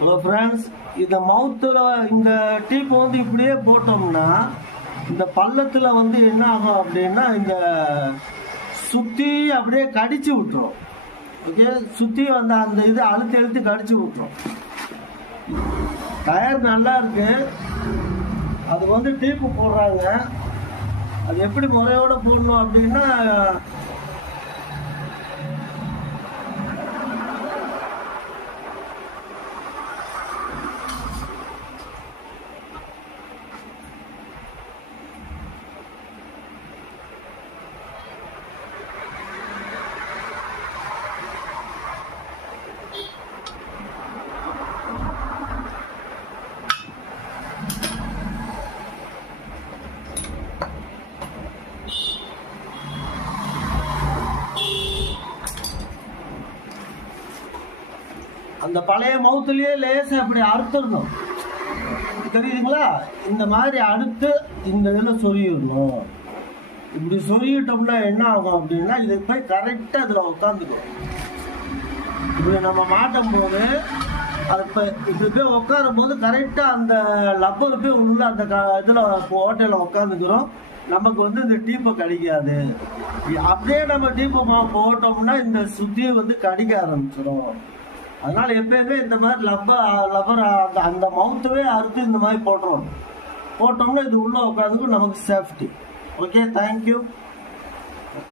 Hello friends, இந்த மவுத்தில் இந்த deep வந்து இப்படியே போட்டோம்னா இந்த பள்ளத்தில் வந்து என்ன ஆகும் அப்படின்னா இந்த சுற்றி அப்படியே கடிச்சு விட்டுரும். ஓகே, சுற்றி வந்து அந்த இது அழுத்தி அழுத்தி கடிச்சு விட்டுரும். டயர் நல்லா இருக்கு, அது வந்து டீப்பு போடுறாங்க. அது எப்படி முறையோடு போடணும் அப்படின்னா அந்த பழைய மவுத்துலயே லேசா இப்படி அறுத்துடணும். தெரியுதுங்களா? இந்த மாதிரி அடுத்து இந்த இதில் சொருகிடணும். இப்படி சொருகிட்டோம்னா என்ன ஆகும் அப்படின்னா இது போய் கரெக்டாக இதில் உட்காந்துக்கும். இப்படி நம்ம மாட்டும் போது அது இப்போ இப்படி போய் உட்காரும் போது கரெக்டாக அந்த லப்பர் போய் உள்ள அந்த இதில் ஓட்டையில் உட்காந்துக்கிறோம். நமக்கு வந்து இந்த டீப்பை கடிக்காது. அப்படியே நம்ம டீப்பை போட்டோம்னா இந்த சுத்தியை வந்து கடிக்க ஆரம்பிச்சிடும். அதனால எப்பயுமே இந்த மாதிரி லப்பர் அந்த மவுத்தவே அறுத்து இந்த மாதிரி போட்டோம்னா இது உள்ள உட்காந்துக்கும், நமக்கு சேஃப்டி. Okay, thank you.